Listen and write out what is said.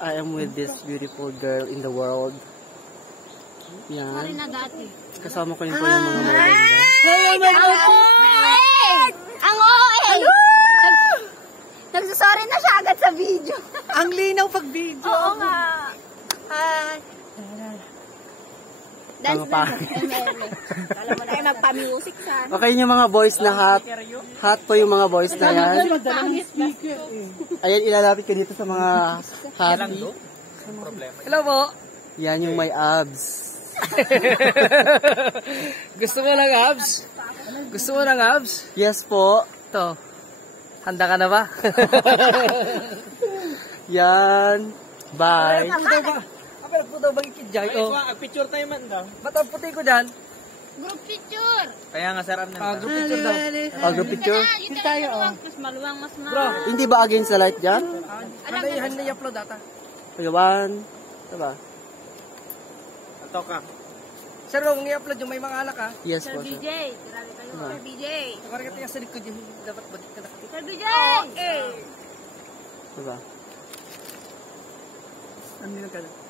I am with this beautiful girl in the world. Yan. Sorry na dati. Kasama ko rin po yung mga maganda. Ang OA! Nagsasorry na siya agad sa video. Ang linaw pag video. Oo nga. Hi. Dance pa. Alam mo na ay magpa-music siya. Okay yung mga boys na hot. Hot po yung mga boys na yan. Ayan, ilalapit ko dito sa mga happy. Hello po. Yan yung may abs. Gusto mo ng abs? Gusto mo ng abs? Yes po. Ito. Handa ka na ba? Yan. Bye. Pero po daw bang ikidjay ko? Picture tayo man daw. Ba't ang puti ko dyan? Group picture. Kaya nga sarap na. Group picture daw. Group picture? Hindi tayo. Mas maluwang, mas ma... Bro. Hindi ba against the light dyan? Handa i-upload ata. Pagawan. Diba? Ato ka. Sir, kung i-upload yung may mga anak ha. Yes Sir po. BJ. Grabe kayo, Sir BJ. Kapag ka sa likod yung dapat bagit ka nakakita. Sir BJ! Diba? Ano yun ka na?